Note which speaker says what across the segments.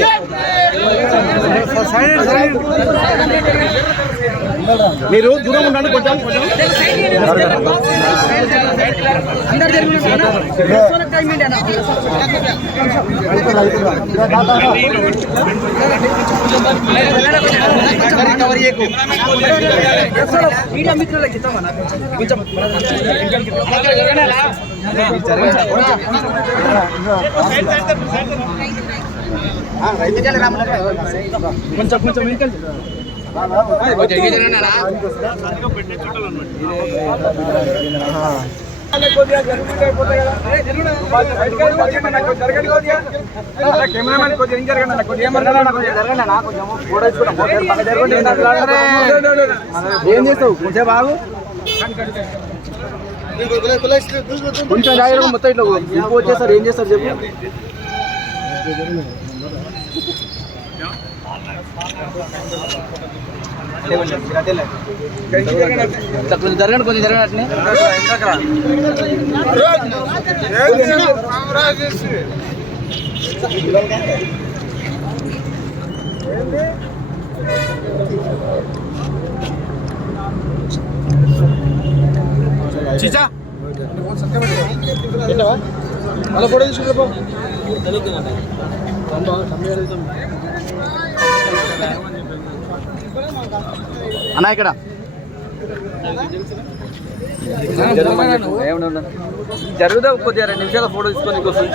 Speaker 1: জয় జై జై మాతా భారత్ మాతా
Speaker 2: మీరు దూరం ఉండండి కొంచెం. కొంచెం కొంచెం కొంచెం వెనకాల కెమెరామెన్ కొద్దిగా ఏం జరగండి ఏం చేస్తావు? కొంచెం బాగు. కొంచెం జాగ్రత్త మొత్తం ఇట్లా ఇంకో వచ్చేసారు ఏం చేస్తారు చెప్పు. కొంచెం జరగండి కొంచెం జరగండి అట్నే చీచా అలా ఫోటో తీసుకుంటా అన్నా ఇక్కడ. జరుగుదా కొద్దిగా రెండు నిమిషాల ఫోటో తీసుకొని కొద్దిగా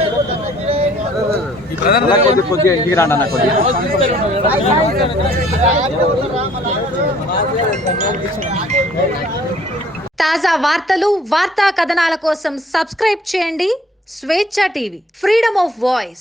Speaker 2: కొద్దిగా ఇంటికి రాండి అన్న కొద్దిగా.
Speaker 3: తాజా వార్తలు వార్తా కథనాల కోసం సబ్స్క్రైబ్ చేయండి స్వేచ్ఛ టీవీ. Freedom of voice